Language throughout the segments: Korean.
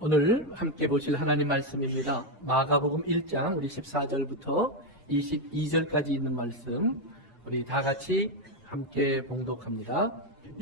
오늘 함께 보실 하나님 말씀입니다. 마가복음 1장 우리 14절부터 22절까지 있는 말씀 우리 다 같이 함께 봉독합니다.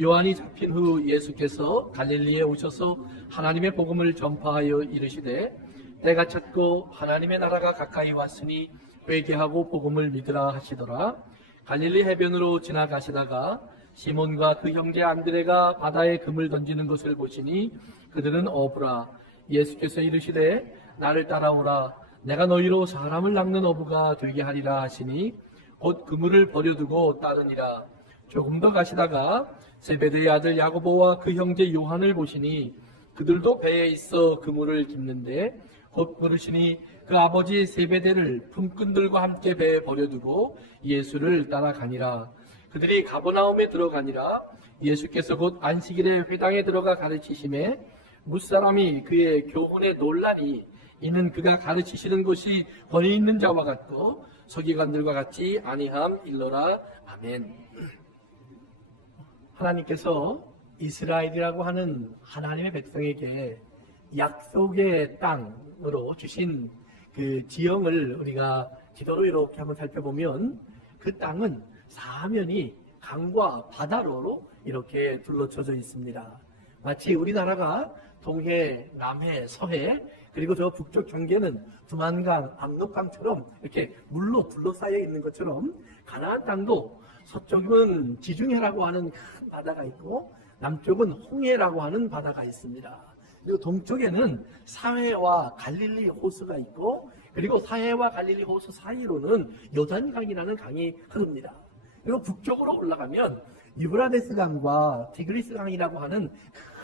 요한이 잡힌 후 예수께서 갈릴리에 오셔서 하나님의 복음을 전파하여 이르시되 때가 찼고 하나님의 나라가 가까이 왔으니 회개하고 복음을 믿으라 하시더라. 갈릴리 해변으로 지나가시다가 시몬과 그 형제 안드레가 바다에 금을 던지는 것을 보시니 그들은 어부라. 예수께서 이르시되 나를 따라오라. 내가 너희로 사람을 낚는 어부가 되게 하리라 하시니 곧 그물을 버려두고 따르니라. 조금 더 가시다가 세베대의 아들 야고보와 그 형제 요한을 보시니 그들도 배에 있어 그물을 깁는데 곧 부르시니 그 아버지 세베대를 품꾼들과 함께 배에 버려두고 예수를 따라가니라. 그들이 가버나움에 들어가니라. 예수께서 곧 안식일에 회당에 들어가 가르치심에 무사람이 그의 교훈에 놀라니 이는 그가 가르치시는 것이 권위 있는 자와 같고 서기관들과 같이 아니함 일러라. 아멘. 하나님께서 이스라엘이라고 하는 하나님의 백성에게 약속의 땅으로 주신 그 지형을 우리가 지도로 이렇게 한번 살펴보면 그 땅은 사면이 강과 바다로 이렇게 둘러쳐져 있습니다. 마치 우리나라가 동해, 남해, 서해 그리고 저 북쪽 경계는 두만강, 압록강처럼 이렇게 물로 둘러싸여 있는 것처럼 가나안 땅도 서쪽은 지중해라고 하는 큰 바다가 있고 남쪽은 홍해라고 하는 바다가 있습니다. 그리고 동쪽에는 사해와 갈릴리 호수가 있고 그리고 사해와 갈릴리 호수 사이로는 요단강이라는 강이 흐릅니다. 그리고 북쪽으로 올라가면 유브라데스 강과 디그리스 강이라고 하는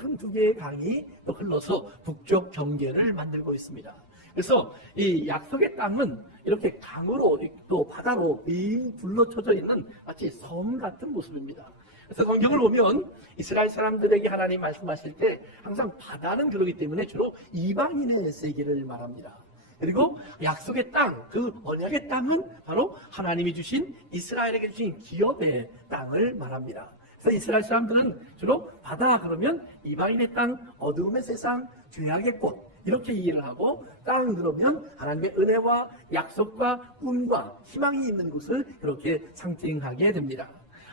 큰 두 개의 강이 또 흘러서 북쪽 경계를 만들고 있습니다. 그래서 이 약속의 땅은 이렇게 강으로 또 바다로 빙 둘러쳐져 있는 마치 섬 같은 모습입니다. 그래서 성경을 보면 이스라엘 사람들에게 하나님 말씀하실 때 항상 바다는 그러기 때문에 주로 이방인의 세계를 말합니다. 그리고 약속의 땅, 그 언약의 땅은 바로 하나님이 주신 이스라엘에게 주신 기업의 땅을 말합니다. 그래서 이스라엘 사람들은 주로 바다 그러면 이방인의 땅, 어두움의 세상, 죄악의 꽃 이렇게 이해를 하고 땅 그러면 하나님의 은혜와 약속과 꿈과 희망이 있는 곳을 그렇게 상징하게 됩니다.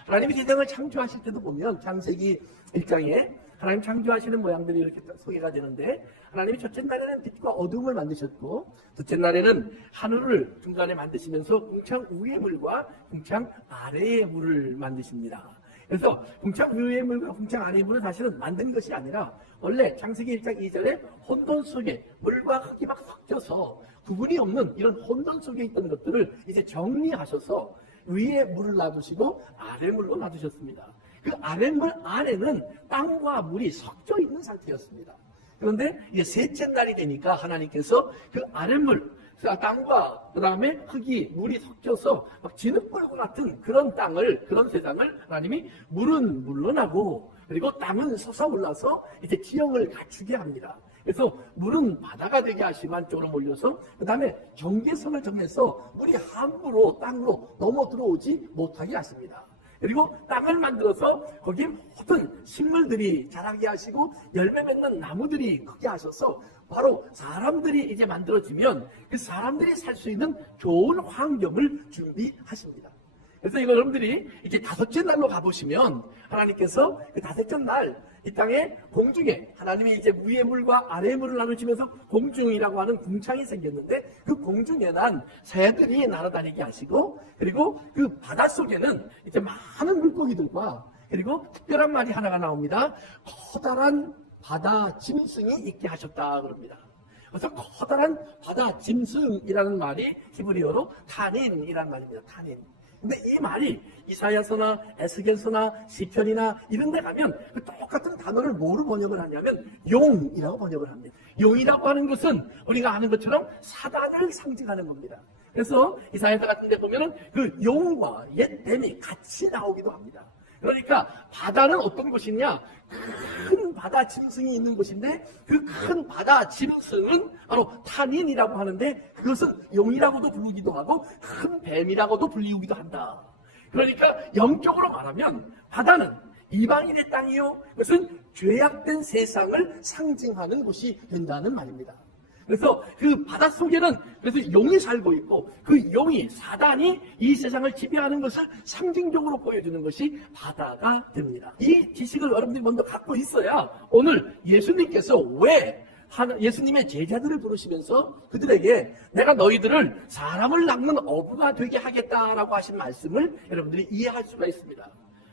하나님이 세상을 창조하실 때도 보면 창세기 1장에 하나님 창조하시는 모양들이 이렇게 소개가 되는데 하나님이 첫째 날에는 빛과 어둠을 만드셨고 둘째 날에는 하늘을 중간에 만드시면서 궁창 위의 물과 궁창 아래의 물을 만드십니다. 그래서 궁창 위의 물과 궁창 아래의 물은 사실은 만든 것이 아니라 원래 창세기 1장 2절에 혼돈 속에 물과 흙이 막 섞여서 구분이 없는 이런 혼돈 속에 있던 것들을 이제 정리하셔서 위에 물을 놔두시고 아래 물로 놔두셨습니다. 그 아랫물 안에는 땅과 물이 섞여 있는 상태였습니다. 그런데 이제 셋째 날이 되니까 하나님께서 그 아랫물, 땅과 그 다음에 흙이 물이 섞여서 막 진흙불과 같은 그런 땅을, 그런 세상을 하나님이 물은 물러나고 그리고 땅은 솟아올라서 이제 지형을 갖추게 합니다. 그래서 물은 바다가 되게 하시고 한쪽으로 몰려서 그 다음에 경계선을 정해서 물이 함부로 땅으로 넘어 들어오지 못하게 하십니다. 그리고 땅을 만들어서 거기에 모든 식물들이 자라게 하시고 열매 맺는 나무들이 크게 하셔서 바로 사람들이 이제 만들어지면 그 사람들이 살 수 있는 좋은 환경을 준비하십니다. 그래서 이거 여러분들이 이제 다섯째 날로 가보시면 하나님께서 그 다섯째 날 이 땅에 공중에 하나님이 이제 위의 물과 아래의 물을 나누시면서 공중이라고 하는 궁창이 생겼는데 그 공중에 난 새들이 날아다니게 하시고 그리고 그 바닷속에는 이제 많은 물고기들과 그리고 특별한 말이 하나가 나옵니다. 커다란 바다 짐승이 있게 하셨다 그럽니다. 그래서 커다란 바다 짐승이라는 말이 히브리어로 타닌이라는 말입니다. 타닌. 근데 이 말이 이사야서나 에스겔서나 시편이나 이런 데 가면 그 똑같은 단어를 뭐로 번역을 하냐면 용이라고 번역을 합니다. 용이라고 하는 것은 우리가 아는 것처럼 사단을 상징하는 겁니다. 그래서 이사야서 같은 데 보면은 그 용과 옛 뱀이 같이 나오기도 합니다. 그러니까 바다는 어떤 곳이냐? 큰 바다 짐승이 있는 곳인데 그 큰 바다 짐승은 바로 탄인이라고 하는데 그것은 용이라고도 부르기도 하고 큰 뱀이라고도 불리우기도 한다. 그러니까 영적으로 말하면 바다는 이방인의 땅이요. 그것은 죄악된 세상을 상징하는 곳이 된다는 말입니다. 그래서 그 바다 속에는 그래서 용이 살고 있고 그 용이 사단이 이 세상을 지배하는 것을 상징적으로 보여주는 것이 바다가 됩니다. 이 지식을 여러분들이 먼저 갖고 있어야 오늘 예수님께서 왜 예수님의 제자들을 부르시면서 그들에게 내가 너희들을 사람을 낚는 어부가 되게 하겠다라고 하신 말씀을 여러분들이 이해할 수가 있습니다.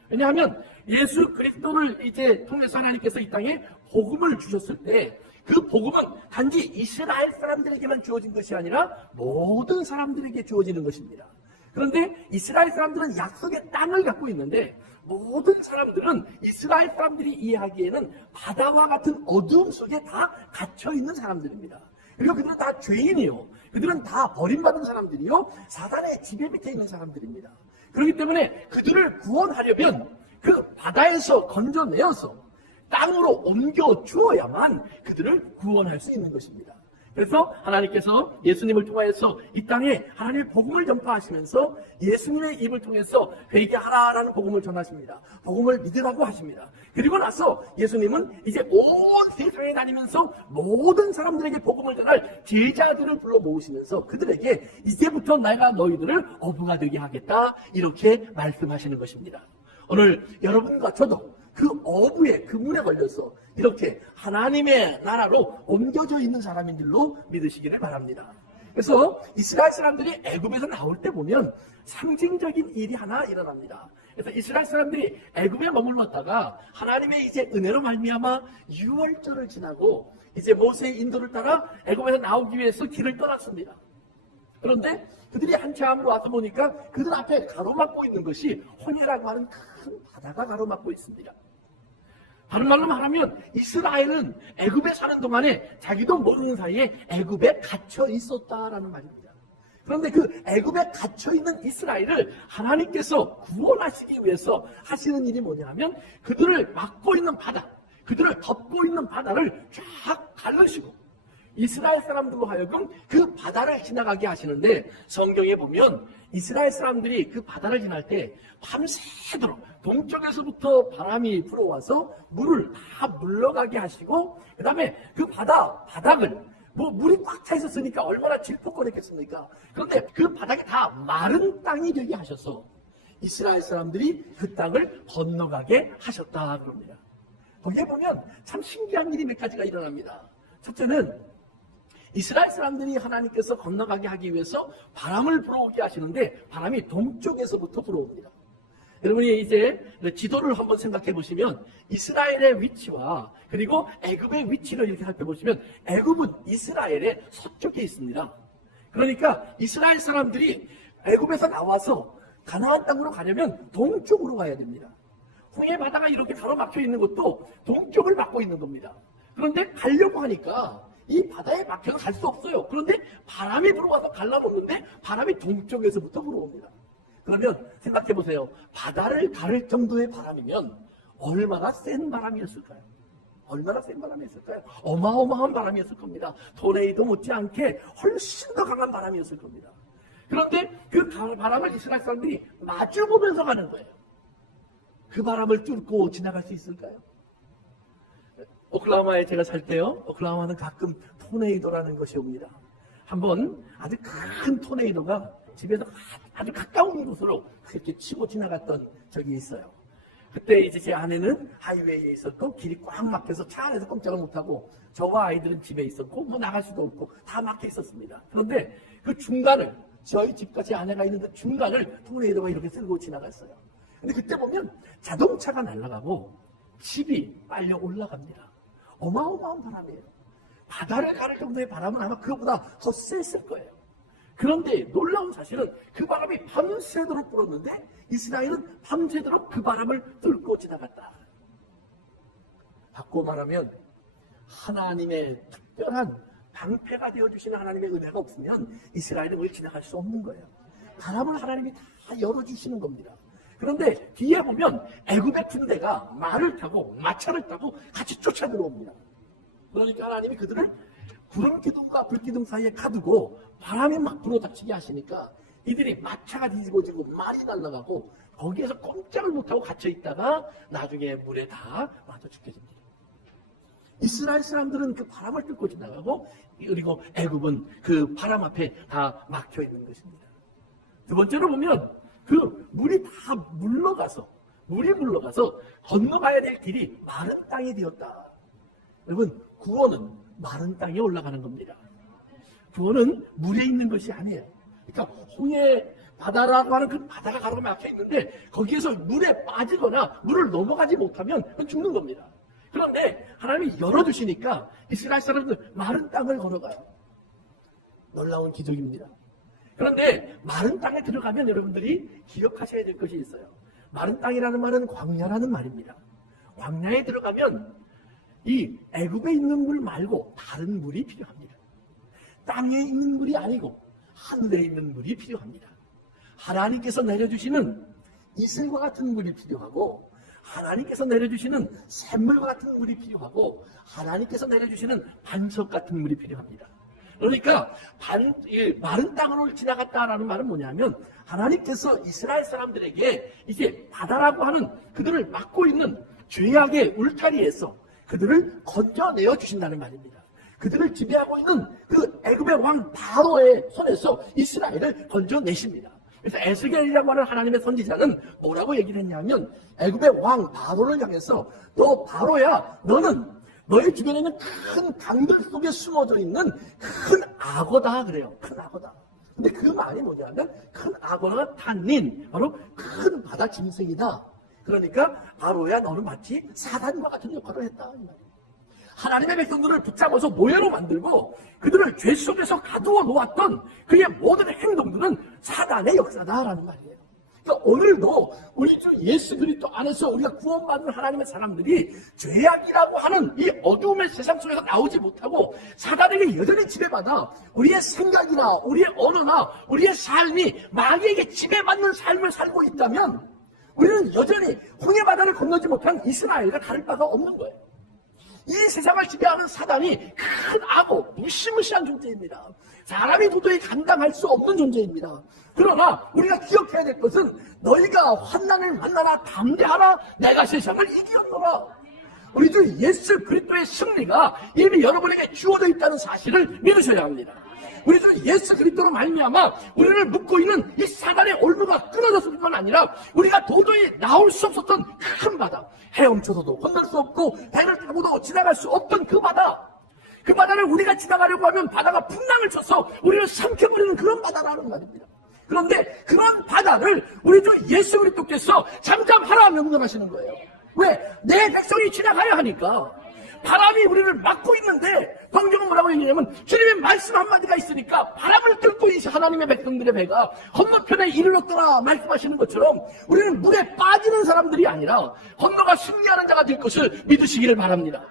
왜냐하면 예수 그리스도를 이제 통해서 하나님께서 이 땅에 복음을 주셨을 때 그 복음은 단지 이스라엘 사람들에게만 주어진 것이 아니라 모든 사람들에게 주어지는 것입니다. 그런데 이스라엘 사람들은 약속의 땅을 갖고 있는데 모든 사람들은 이스라엘 사람들이 이해하기에는 바다와 같은 어두움 속에 다 갇혀있는 사람들입니다. 그리고 그들은 다 죄인이요. 그들은 다 버림받은 사람들이요. 사단의 지배 밑에 있는 사람들입니다. 그렇기 때문에 그들을 구원하려면 그 바다에서 건져내어서 땅으로 옮겨 주어야만 그들을 구원할 수 있는 것입니다. 그래서 하나님께서 예수님을 통하여서 이 땅에 하나님의 복음을 전파하시면서 예수님의 입을 통해서 회개하라라는 복음을 전하십니다. 복음을 믿으라고 하십니다. 그리고 나서 예수님은 이제 온 세상에 다니면서 모든 사람들에게 복음을 전할 제자들을 불러 모으시면서 그들에게 이제부터 내가 너희들을 어부가 되게 하겠다 이렇게 말씀하시는 것입니다. 오늘 여러분과 저도 그 어부의 그물에 걸려서 이렇게 하나님의 나라로 옮겨져 있는 사람인 줄로 믿으시기를 바랍니다. 그래서 이스라엘 사람들이 애굽에서 나올 때 보면 상징적인 일이 하나 일어납니다. 그래서 이스라엘 사람들이 애굽에 머물렀다가 하나님의 이제 은혜로 말미암아 유월절을 지나고 이제 모세의 인도를 따라 애굽에서 나오기 위해서 길을 떠났습니다. 그런데 그들이 한참으로 와서 보니까 그들 앞에 가로막고 있는 것이 홍해라고 하는 큰 바다가 가로막고 있습니다. 다른 말로 말하면 이스라엘은 애굽에 사는 동안에 자기도 모르는 사이에 애굽에 갇혀 있었다라는 말입니다. 그런데 그 애굽에 갇혀 있는 이스라엘을 하나님께서 구원하시기 위해서 하시는 일이 뭐냐 하면 그들을 막고 있는 바다, 그들을 덮고 있는 바다를 쫙 갈르시고 이스라엘 사람들로 하여금 그 바다를 지나가게 하시는데 성경에 보면 이스라엘 사람들이 그 바다를 지날 때 밤새도록 동쪽에서부터 바람이 불어와서 물을 다 물러가게 하시고 그 다음에 그 바닥을 물이 꽉 차 있었으니까 얼마나 질퍽거렸겠습니까? 그런데 그 바닥이 다 마른 땅이 되게 하셔서 이스라엘 사람들이 그 땅을 건너가게 하셨다 그럽니다. 거기에 보면 참 신기한 일이 몇 가지가 일어납니다. 첫째는 이스라엘 사람들이 하나님께서 건너가게 하기 위해서 바람을 불어오게 하시는데 바람이 동쪽에서부터 불어옵니다. 여러분이 이제 지도를 한번 생각해 보시면 이스라엘의 위치와 그리고 애굽의 위치를 이렇게 살펴보시면 애굽은 이스라엘의 서쪽에 있습니다. 그러니까 이스라엘 사람들이 애굽에서 나와서 가나안 땅으로 가려면 동쪽으로 가야 됩니다. 홍해 바다가 이렇게 가로막혀 있는 것도 동쪽을 막고 있는 겁니다. 그런데 가려고 하니까 이 바다에 막혀서 갈 수 없어요. 그런데 바람이 불어와서 갈라놓는데 바람이 동쪽에서부터 불어옵니다. 그러면 생각해 보세요. 바다를 가를 정도의 바람이면 얼마나 센 바람이었을까요? 얼마나 센 바람이었을까요? 어마어마한 바람이었을 겁니다. 토네이도 못지않게 훨씬 더 강한 바람이었을 겁니다. 그런데 그 바람을 이스라엘 사람들이 마주보면서 가는 거예요. 그 바람을 뚫고 지나갈 수 있을까요? 오클라호마에 제가 살 때요. 오클라호마는 가끔 토네이도라는 것이 옵니다. 한번 아주 큰 토네이도가 집에서 아주 가까운 곳으로 그렇게 치고 지나갔던 적이 있어요. 그때 이제 제 아내는 하이웨이에 있었고 길이 꽉 막혀서 차 안에서 꼼짝을 못하고 저와 아이들은 집에 있었고 뭐 나갈 수도 없고 다 막혀 있었습니다. 그런데 그 중간을 저희 집과 제 아내가 있는 그 중간을 토네이도가 이렇게 쓸고 지나갔어요. 근데 그때 보면 자동차가 날아가고 집이 빨려 올라갑니다. 어마어마한 바람이에요. 바다를 가를 정도의 바람은 아마 그것보다 더 셌을 거예요. 그런데 놀라운 사실은 그 바람이 밤새도록 불었는데 이스라엘은 밤새도록 그 바람을 뚫고 지나갔다. 바꿔 말하면 하나님의 특별한 방패가 되어주시는 하나님의 은혜가 없으면 이스라엘은 물 지나갈 수 없는 거예요. 바람을 하나님이 다 열어주시는 겁니다. 그런데 뒤에 보면 애굽의 군대가 말을 타고 마차를 타고 같이 쫓아 들어옵니다. 그러니까 하나님이 그들을 구름 기둥과 불 기둥 사이에 가두고 바람이 막 불어닥치게 하시니까 이들이 마차가 뒤집어지고 말이 날아가고 거기에서 꼼짝을 못하고 갇혀 있다가 나중에 물에 다 맞아 죽게 됩니다. 이스라엘 사람들은 그 바람을 뚫고 지나가고 그리고 애굽은 그 바람 앞에 다 막혀 있는 것입니다. 두 번째로 보면 그 물이 다 물러가서 건너가야 될 길이 마른 땅이 되었다. 여러분, 구원은 마른 땅에 올라가는 겁니다. 구원은 물에 있는 것이 아니에요. 그러니까 홍해 바다라고 하는 그 바다가 가로가 막혀 있는데 거기에서 물에 빠지거나 물을 넘어가지 못하면 죽는 겁니다. 그런데 하나님이 열어주시니까 이스라엘 사람들 마른 땅을 걸어가요. 놀라운 기적입니다. 그런데 마른 땅에 들어가면 여러분들이 기억하셔야 될 것이 있어요. 마른 땅이라는 말은 광야라는 말입니다. 광야에 들어가면 이 애굽에 있는 물 말고 다른 물이 필요합니다. 땅에 있는 물이 아니고 하늘에 있는 물이 필요합니다. 하나님께서 내려주시는 이슬과 같은 물이 필요하고 하나님께서 내려주시는 샘물과 같은 물이 필요하고 하나님께서 내려주시는 반석 같은 물이 필요합니다. 그러니까 마른 땅으로 지나갔다라는 말은 뭐냐면 하나님께서 이스라엘 사람들에게 이제 바다라고 하는 그들을 막고 있는 죄악의 울타리에서 그들을 건져내어 주신다는 말입니다. 그들을 지배하고 있는 그 애굽의 왕 바로의 손에서 이스라엘을 건져내십니다. 그래서 에스겔이라고 하는 하나님의 선지자는 뭐라고 얘기를 했냐면 애굽의 왕 바로를 향해서 너 바로야, 너는 너의 주변에 있는 큰 강들 속에 숨어져 있는 큰 악어다 그래요. 큰 악어다. 근데 그 말이 뭐냐면 큰 악어가 탄닌 바로 큰 바다 짐승이다. 그러니까 바로야, 너는 마치 사단과 같은 역할을 했다. 하나님의 백성들을 붙잡아서 노예로 만들고 그들을 죄 속에서 가두어 놓았던 그의 모든 행동들은 사단의 역사다라는 말이에요. 그러니까 오늘도 우리 주 예수 그리스도 안에서 우리가 구원받은 하나님의 사람들이 죄악이라고 하는 이 어두움의 세상 속에서 나오지 못하고 사단에게 여전히 지배받아 우리의 생각이나 우리의 언어나 우리의 삶이 마귀에게 지배받는 삶을 살고 있다면 우리는 여전히 홍해바다를 건너지 못한 이스라엘과 다를 바가 없는 거예요. 이 세상을 지배하는 사단이 큰 악어, 무시무시한 존재입니다. 사람이 도저히 감당할 수 없는 존재입니다. 그러나 우리가 기억해야 될 것은 너희가 환난을 만나나 담대하라, 내가 세상을 이기었노라. 우리 주 예수 그리스도의 승리가 이미 여러분에게 주어져 있다는 사실을 믿으셔야 합니다. 우리 주 예수 그리스도로 말미암아 우리를 묶고 있는 이 사단의 올무가 끊어졌을 뿐만 아니라 우리가 도저히 나올 수 없었던 큰 바다, 헤엄쳐서도 건널 수 없고 배를 타고도 지나갈 수 없던 그 바다, 그 바다를 우리가 지나가려고 하면 바다가 풍랑을 쳐서 우리를 삼켜버리는 그런 바다라는 말입니다. 그런데 그런 바다를 우리 주 예수 그리스도께서 잠잠하라 명령하시는 거예요. 왜? 내 백성이 지나가야 하니까. 바람이 우리를 막고 있는데 성경은 뭐라고 얘기하냐면 주님의 말씀 한마디가 있으니까 바람을 뚫고 이 하나님의 백성들의 배가 건너편에 이르렀더라 말씀하시는 것처럼 우리는 물에 빠지는 사람들이 아니라 건너가 승리하는 자가 될 것을 믿으시기를 바랍니다.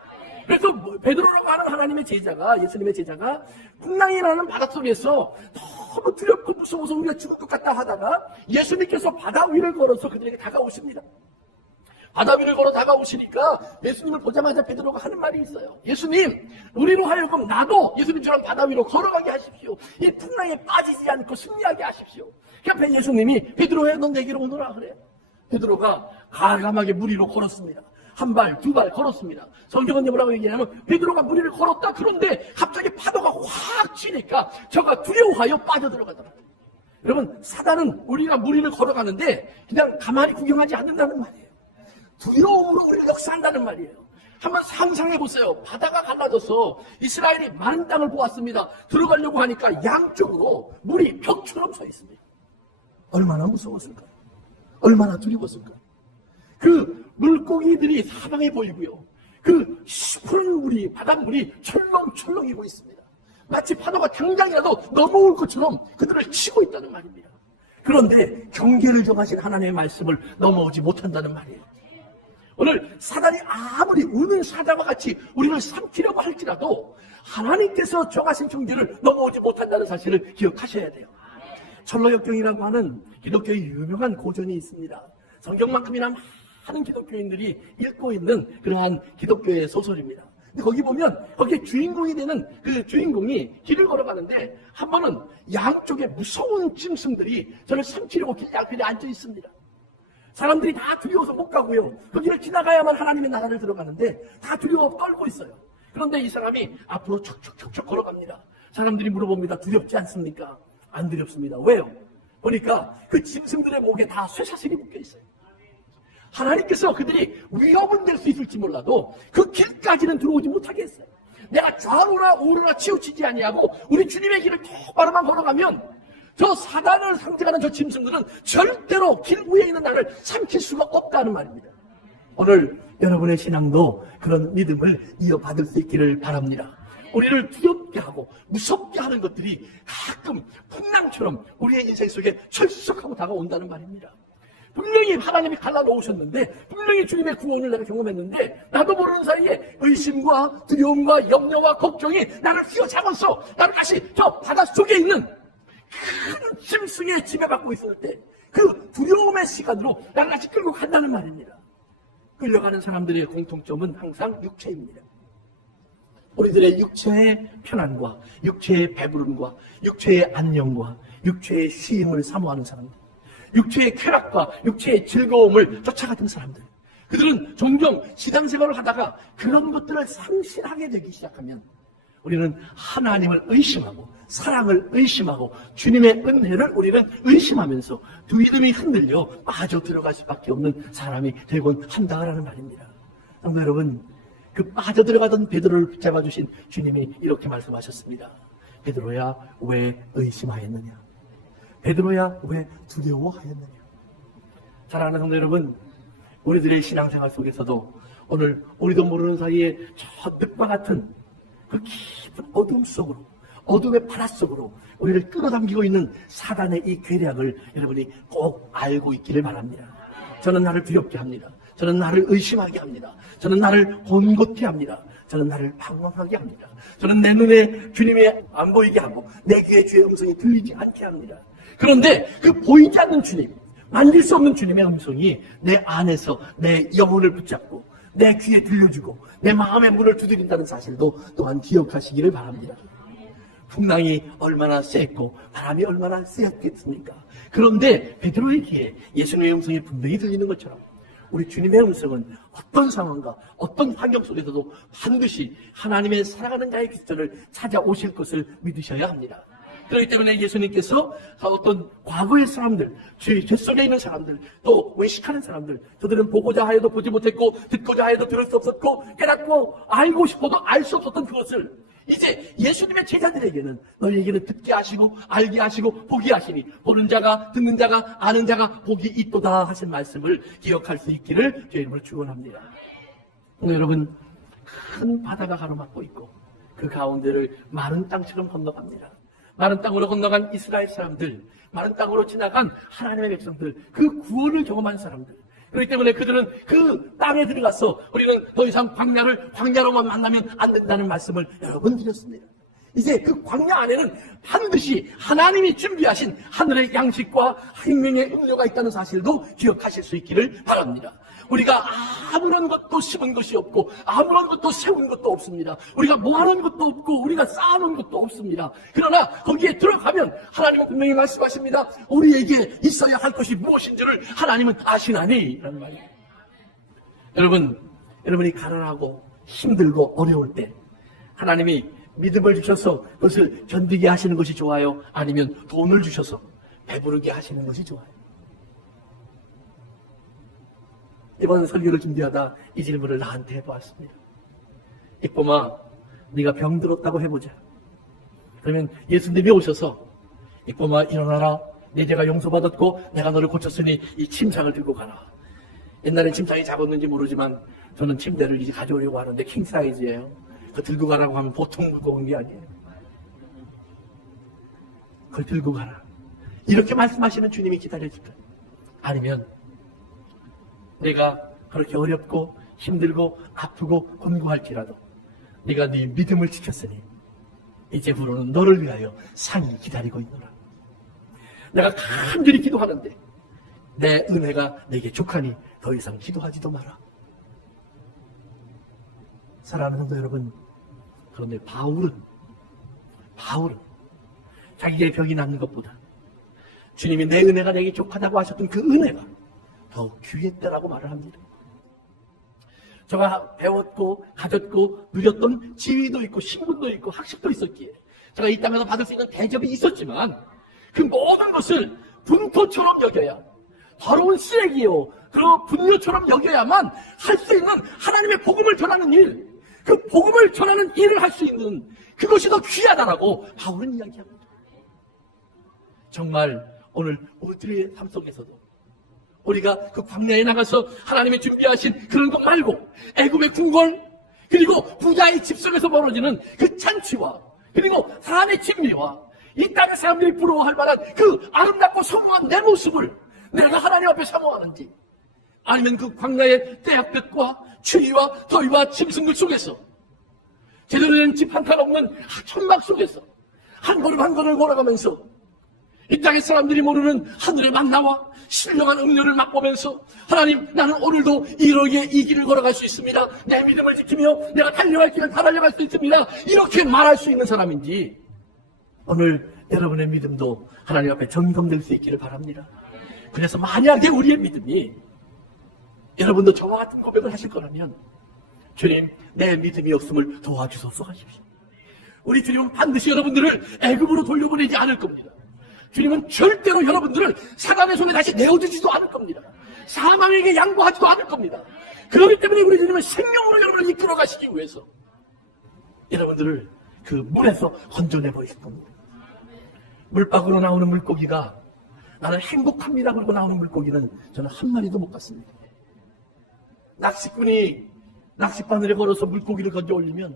그래서 베드로라고 하는 하나님의 제자가, 예수님의 제자가 풍랑이라는 바닷속에서 너무 두렵고 무서워서 우리가 죽을 것 같다 하다가 예수님께서 바다 위를 걸어서 그들에게 다가오십니다. 바다 위를 걸어 다가오시니까 예수님을 보자마자 베드로가 하는 말이 있어요. 예수님, 우리로 하여금 나도 예수님처럼 바다 위로 걸어가게 하십시오. 이 풍랑에 빠지지 않고 승리하게 하십시오. 그러니까 예수님이 베드로야, 넌 내게로 오너라 그래요. 베드로가 과감하게 물 위로 걸었습니다. 한 발, 두 발 걸었습니다. 성경은 뭐라고 얘기하냐면 베드로가 물 위를 걸었다. 그런데 갑자기 파도가 확 치니까 저가 두려워하여 빠져들어가더라고요. 여러분, 사단은 우리가 물 위를 걸어가는데 그냥 가만히 구경하지 않는다는 말이에요. 두려움으로 우리를 역사한다는 말이에요. 한번 상상해 보세요. 바다가 갈라져서 이스라엘이 마른 땅을 보았습니다. 들어가려고 하니까 양쪽으로 물이 벽처럼 서 있습니다. 얼마나 무서웠을까요? 얼마나 두려웠을까요? 그 물고기들이 사방에 보이고요. 그 푸른 물이, 바닷물이 철렁철렁이고 있습니다. 마치 파도가 당장이라도 넘어올 것처럼 그들을 치고 있다는 말입니다. 그런데 경계를 정하신 하나님의 말씀을 넘어오지 못한다는 말이에요. 오늘 사단이 아무리 우는 사자와 같이 우리를 삼키려고 할지라도 하나님께서 정하신 경계를 넘어오지 못한다는 사실을 기억하셔야 돼요. 철로역경이라고 하는 기독교의 유명한 고전이 있습니다. 성경만큼이나 많은 기독교인들이 읽고 있는 그러한 기독교의 소설입니다. 근데 거기 보면 거기에 주인공이 되는 그 주인공이 길을 걸어가는데 한 번은 양쪽에 무서운 짐승들이 저를 삼키려고 길 양편에 앉아 있습니다. 사람들이 다 두려워서 못 가고요. 그 길을 지나가야만 하나님의 나라를 들어가는데 다 두려워 떨고 있어요. 그런데 이 사람이 앞으로 척척척척 걸어갑니다. 사람들이 물어봅니다. 두렵지 않습니까? 안 두렵습니다. 왜요? 보니까 그 짐승들의 목에 다 쇠사슬이 묶여 있어요. 하나님께서 그들이 위협은 될 수 있을지 몰라도 그 길까지는 들어오지 못하게 했어요. 내가 좌우나 우로나 치우치지 아니하고 우리 주님의 길을 똑바로만 걸어가면 저 사단을 상징하는 저 짐승들은 절대로 길 위에 있는 나를 삼킬 수가 없다는 말입니다. 오늘 여러분의 신앙도 그런 믿음을 이어받을 수 있기를 바랍니다. 우리를 두렵게 하고 무섭게 하는 것들이 가끔 풍랑처럼 우리의 인생 속에 철썩하고 다가온다는 말입니다. 분명히 하나님이 갈라놓으셨는데 분명히 주님의 구원을 내가 경험했는데 나도 모르는 사이에 의심과 두려움과 염려와 걱정이 나를 휘어잡았어. 나를 다시 저 바닷속에 있는 큰 짐승의 지배받고 있을 때 그 두려움의 시간으로 나를 다시 끌고 간다는 말입니다. 끌려가는 사람들의 공통점은 항상 육체입니다. 우리들의 육체의 편안과 육체의 배부름과 육체의 안녕과 육체의 쉼을 사모하는 사람들, 육체의 쾌락과 육체의 즐거움을 쫓아가던 사람들, 그들은 종종 신앙생활을 하다가 그런 것들을 상실하게 되기 시작하면 우리는 하나님을 의심하고 사랑을 의심하고 주님의 은혜를 우리는 의심하면서 두 믿음이 흔들려 빠져 들어갈 수밖에 없는 사람이 되곤 한다라는 말입니다. 성도 여러분, 그 빠져들어가던 베드로를 붙잡아주신 주님이 이렇게 말씀하셨습니다. 베드로야, 왜 의심하였느냐? 베드로야, 왜 두려워하였느냐? 사랑하는 성도 여러분, 우리들의 신앙생활 속에서도 오늘 우리도 모르는 사이에 저 늪과 같은 그 깊은 어둠 속으로, 어둠의 바다 속으로 우리를 끌어당기고 있는 사단의 이 괴략을 여러분이 꼭 알고 있기를 바랍니다. 저는 나를 두렵게 합니다. 저는 나를 의심하게 합니다. 저는 나를 곤고케 합니다. 저는 나를 방황하게 합니다. 저는 내 눈에 주님이 안 보이게 하고 내 귀에 주의 음성이 들리지 않게 합니다. 그런데 그 보이지 않는 주님, 만질 수 없는 주님의 음성이 내 안에서 내 영혼을 붙잡고 내 귀에 들려주고 내 마음의 문을 두드린다는 사실도 또한 기억하시기를 바랍니다. 풍랑이 얼마나 셌고 바람이 얼마나 셌겠습니까? 그런데 베드로의 귀에 예수님의 음성이 분명히 들리는 것처럼 우리 주님의 음성은 어떤 상황과 어떤 환경 속에서도 반드시 하나님의 사랑하는 자의 기준을 찾아오실 것을 믿으셔야 합니다. 그렇기 때문에 예수님께서 어떤 과거의 사람들, 죄 속에 있는 사람들, 또 외식하는 사람들, 저들은 보고자 하여도 보지 못했고 듣고자 하여도 들을 수 없었고 깨닫고 알고 싶어도 알 수 없었던 그것을 이제 예수님의 제자들에게는 너희에게는 듣게 하시고 알게 하시고 보게 하시니 보는 자가 듣는 자가 아는 자가 복이 있도다 하신 말씀을 기억할 수 있기를 주의 이름으로 축원합니다. 여러분, 큰 바다가 가로막고 있고 그 가운데를 마른 땅처럼 건너갑니다. 마른 땅으로 건너간 이스라엘 사람들, 마른 땅으로 지나간 하나님의 백성들, 그 구원을 경험한 사람들, 그렇기 때문에 그들은 그 땅에 들어가서 우리는 더 이상 광야를 광야로만 만나면 안 된다는 말씀을 여러 번 드렸습니다. 이제 그 광야 안에는 반드시 하나님이 준비하신 하늘의 양식과 생명의 음료가 있다는 사실도 기억하실 수 있기를 바랍니다. 우리가 아무런 것도 심은 것이 없고 아무런 것도 세운 것도 없습니다. 우리가 모아놓은 것도 없고 우리가 쌓아놓은 것도 없습니다. 그러나 거기에 들어가면 하나님은 분명히 말씀하십니다. 우리에게 있어야 할 것이 무엇인지를 하나님은 아시나니 라는 말이에요. 여러분이 가난하고 힘들고 어려울 때 하나님이 믿음을 주셔서 그것을 견디게 하시는 것이 좋아요? 아니면 돈을 주셔서 배부르게 하시는 것이 좋아요? 이번 설교를 준비하다 이 질문을 나한테 해보았습니다. 이쁨아, 네가 병들었다고 해보자. 그러면 예수님이 오셔서 이쁨아 일어나라. 내 죄가 용서받았고 내가 너를 고쳤으니 이 침상을 들고 가라. 옛날엔 침상이 작았는지 모르지만 저는 침대를 이제 가져오려고 하는데 킹사이즈예요. 그거 들고 가라고 하면 보통 무거운 게 아니에요. 그걸 들고 가라. 이렇게 말씀하시는 주님이 기다려질까요? 아니면 내가 그렇게 어렵고 힘들고 아프고 곤고할지라도 네가 네 믿음을 지켰으니 이제부로는 너를 위하여 상이 기다리고 있노라. 내가 간절히 기도하는데 내 은혜가 내게 족하니 더 이상 기도하지도 마라. 사랑하는 성도 여러분, 그런데 바울은 자기의 병이 낫는 것보다 주님이 내 은혜가 내게 족하다고 하셨던 그 은혜가 더 귀했다라고 말을 합니다. 제가 배웠고 가졌고 누렸던 지위도 있고 신분도 있고 학식도 있었기에 제가 이 땅에서 받을 수 있는 대접이 있었지만 그 모든 것을 분토처럼 여겨야, 더러운 쓰레기요 그리고 분뇨처럼 여겨야만 할 수 있는 하나님의 복음을 전하는 일, 그 복음을 전하는 일을 할 수 있는 그것이 더 귀하다라고 바울은 이야기합니다. 정말 오늘 우리들의 삶 속에서도 우리가 그 광야에 나가서 하나님의 준비하신 그런 것 말고 애굽의 궁궐, 그리고 부자의 집 속에서 벌어지는 그 잔치와 그리고 사람의 진미와 이 땅의 사람들이 부러워할 만한 그 아름답고 성공한 내 모습을 내가 하나님 앞에 사모하는지, 아니면 그 광야의 떼약볕과 추위와 더위와 짐승들 속에서 제대로 된 집 한 칸 없는 천막 속에서 한 걸음 한 걸음을 걸어가면서 이 땅의 사람들이 모르는 하늘의 만나와 신령한 음료를 맛보면서 하나님, 나는 오늘도 이렇게 이 길을 걸어갈 수 있습니다. 내 믿음을 지키며 내가 달려갈 길을 다 달려갈 수 있습니다. 이렇게 말할 수 있는 사람인지, 오늘 여러분의 믿음도 하나님 앞에 점검될 수 있기를 바랍니다. 그래서 만약에 우리의 믿음이, 여러분도 저와 같은 고백을 하실 거라면, 주님, 내 믿음이 없음을 도와주소서 하십시오. 우리 주님은 반드시 여러분들을 애굽으로 돌려보내지 않을 겁니다. 주님은 절대로 여러분들을 사단의 손에 다시 내어주지도 않을 겁니다. 사망에게 양보하지도 않을 겁니다. 그렇기 때문에 우리 주님은 생명으로 여러분을 이끌어 가시기 위해서 여러분들을 그 물에서 건져내 버리실 겁니다. 물밖으로 나오는 물고기가 나는 행복합니다 그러고 나오는 물고기는 저는 한 마리도 못 봤습니다. 낚시꾼이 낚싯바늘에 걸어서 물고기를 건져 올리면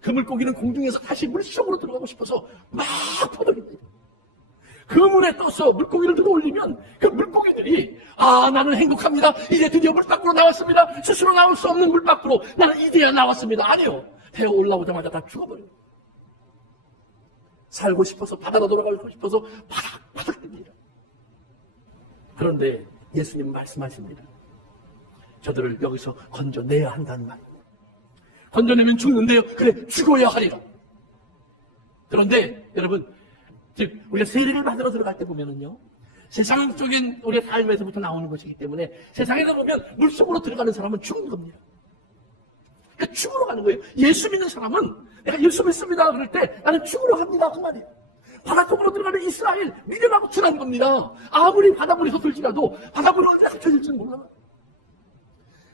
그 물고기는 공중에서 다시 물속으로 들어가고 싶어서 막 퍼덕입니다. 그 물에 떠서 물고기를 들어 올리면 그 물고기들이, 아, 나는 행복합니다, 이제 드디어 물 밖으로 나왔습니다, 스스로 나올 수 없는 물 밖으로 나는 이제야 나왔습니다. 아니요, 태어 올라오자마자 다 죽어버려요. 살고 싶어서, 바다로 돌아가고 싶어서 바닥바닥 뜹니다. 그런데 예수님 말씀하십니다. 저들을 여기서 건져내야 한다는 말입니다. 건져내면 죽는데요. 그래, 죽어야 하리라. 그런데 여러분, 즉 우리가 세례를 받으러 들어갈 때 보면은요, 세상적인 우리의 삶에서부터 나오는 것이기 때문에 세상에서 보면 물속으로 들어가는 사람은 죽은 겁니다. 그러니까 죽으러 가는 거예요. 예수 믿는 사람은 내가 예수 믿습니다 그럴 때 나는 죽으러 갑니다 그 말이에요. 바닷속으로 들어가는 이스라엘 믿음하고 출한 겁니다. 아무리 바닷물이 솟을지라도 바닷물이 언제 합쳐질지는 몰라요.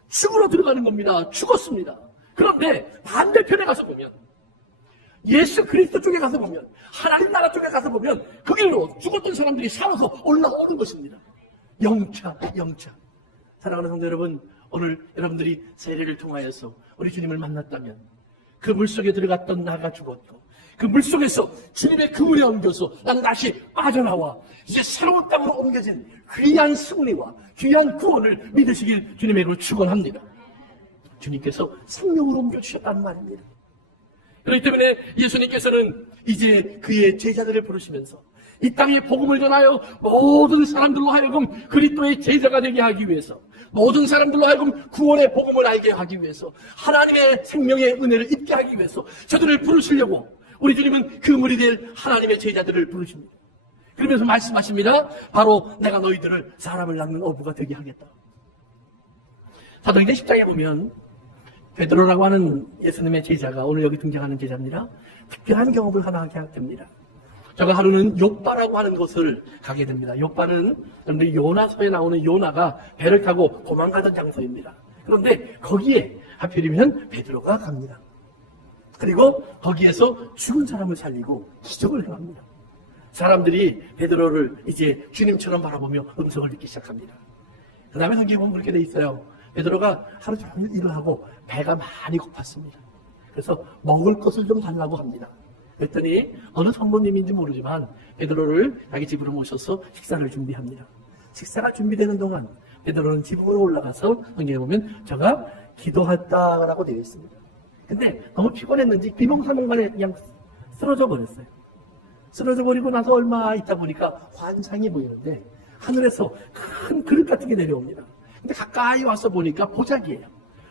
죽으러 들어가는 겁니다. 죽었습니다. 그런데 반대편에 가서 보면, 예수 그리스도 쪽에 가서 보면, 하나님 나라 쪽에 가서 보면 그 길로 죽었던 사람들이 살아서 올라오는 것입니다. 영차. 사랑하는 성도 여러분, 오늘 여러분들이 세례를 통하여서 우리 주님을 만났다면 그 물속에 들어갔던 나가 죽었고 그 물속에서 주님의 그물에 옮겨서 나는 다시 빠져나와 이제 새로운 땅으로 옮겨진 귀한 승리와 귀한 구원을 믿으시길 주님의 이름으로 축원합니다. 주님께서 생명으로 옮겨주셨다는 말입니다. 그렇기 때문에 예수님께서는 이제 그의 제자들을 부르시면서 이 땅에 복음을 전하여 모든 사람들로 하여금 그리스도의 제자가 되게 하기 위해서, 모든 사람들로 하여금 구원의 복음을 알게 하기 위해서, 하나님의 생명의 은혜를 입게 하기 위해서 저들을 부르시려고 우리 주님은 그물이 될 하나님의 제자들을 부르십니다. 그러면서 말씀하십니다. 바로 내가 너희들을 사람을 낳는 어부가 되게 하겠다. 사도행전 10장에 보면 베드로라고 하는 예수님의 제자가, 오늘 여기 등장하는 제자입니다, 특별한 경험을 하나 하게 됩니다. 제가 하루는 요빠라고 하는 곳을 가게 됩니다. 요빠는 여러분들 요나서에 나오는 요나가 배를 타고 도망가던 장소입니다. 그런데 거기에 하필이면 베드로가 갑니다. 그리고 거기에서 죽은 사람을 살리고 기적을 행합니다. 사람들이 베드로를 이제 주님처럼 바라보며 음성을 듣기 시작합니다. 그 다음에 성경에 보면 그렇게 돼 있어요. 베드로가 하루 종일 일을 하고 배가 많이 고팠습니다. 그래서 먹을 것을 좀 달라고 합니다. 그랬더니 어느 성모님인지 모르지만 베드로를 자기 집으로 모셔서 식사를 준비합니다. 식사가 준비되는 동안 베드로는 집으로 올라가서 성경에 보면 저가 기도했다라고 되어 있습니다. 근데 너무 피곤했는지 비몽사몽간에 그냥 쓰러져 버렸어요. 쓰러져 버리고 나서 얼마 있다 보니까 환상이 보이는데 하늘에서 큰 그릇 같은 게 내려옵니다. 근데 가까이 와서 보니까 보자기예요.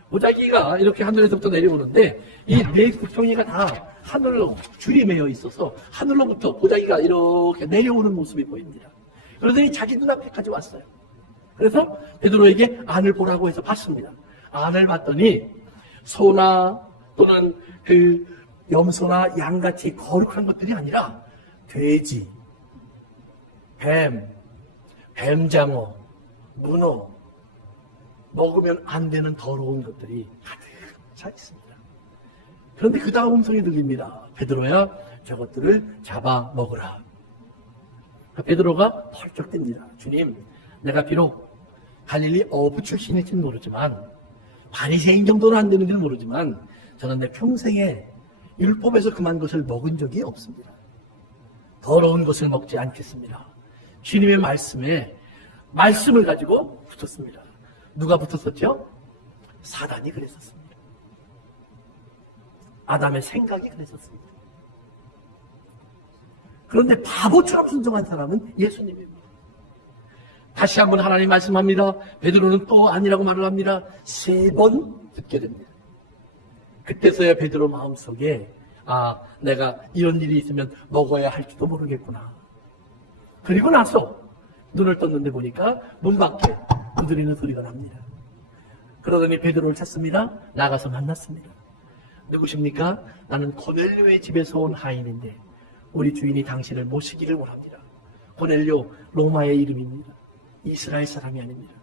보자기가 이렇게 하늘에서부터 내려오는데 이 네 구덩이가 다 하늘로 줄이 매여 있어서 하늘로부터 보자기가 이렇게 내려오는 모습이 보입니다. 그러더니 자기 눈앞에까지 왔어요. 그래서 베드로에게 안을 보라고 해서 봤습니다. 안을 봤더니 소나 또는 그 염소나 양같이 거룩한 것들이 아니라 돼지, 뱀장어, 문어, 먹으면 안 되는 더러운 것들이 가득 차 있습니다. 그런데 그 다음 음성이 들립니다. 베드로야, 저것들을 잡아 먹으라. 베드로가 펄쩍 뜁니다. 주님, 내가 비록 갈릴리 어부 출신일지는 모르지만 바리새인 정도는 안 되는지는 모르지만 저는 내 평생에 율법에서 금한 것을 먹은 적이 없습니다. 더러운 것을 먹지 않겠습니다. 주님의 말씀을 가지고 붙었습니다. 누가 붙었었죠? 사단이 그랬었습니다. 아담의 생각이 그랬었습니다. 그런데 바보처럼 순종한 사람은 예수님입니다. 다시 한번 하나님 말씀합니다. 베드로는 또 아니라고 말을 합니다. 3번 듣게 됩니다. 그때서야 베드로 마음속에 내가 이런 일이 있으면 먹어야 할지도 모르겠구나. 그리고 나서 눈을 떴는데 보니까 문 밖에 두드리는 소리가 납니다. 그러더니 베드로를 찾습니다. 나가서 만났습니다. 누구십니까? 나는 고넬료의 집에서 온 하인인데 우리 주인이 당신을 모시기를 원합니다. 고넬료 로마의 이름입니다. 이스라엘 사람이 아닙니다.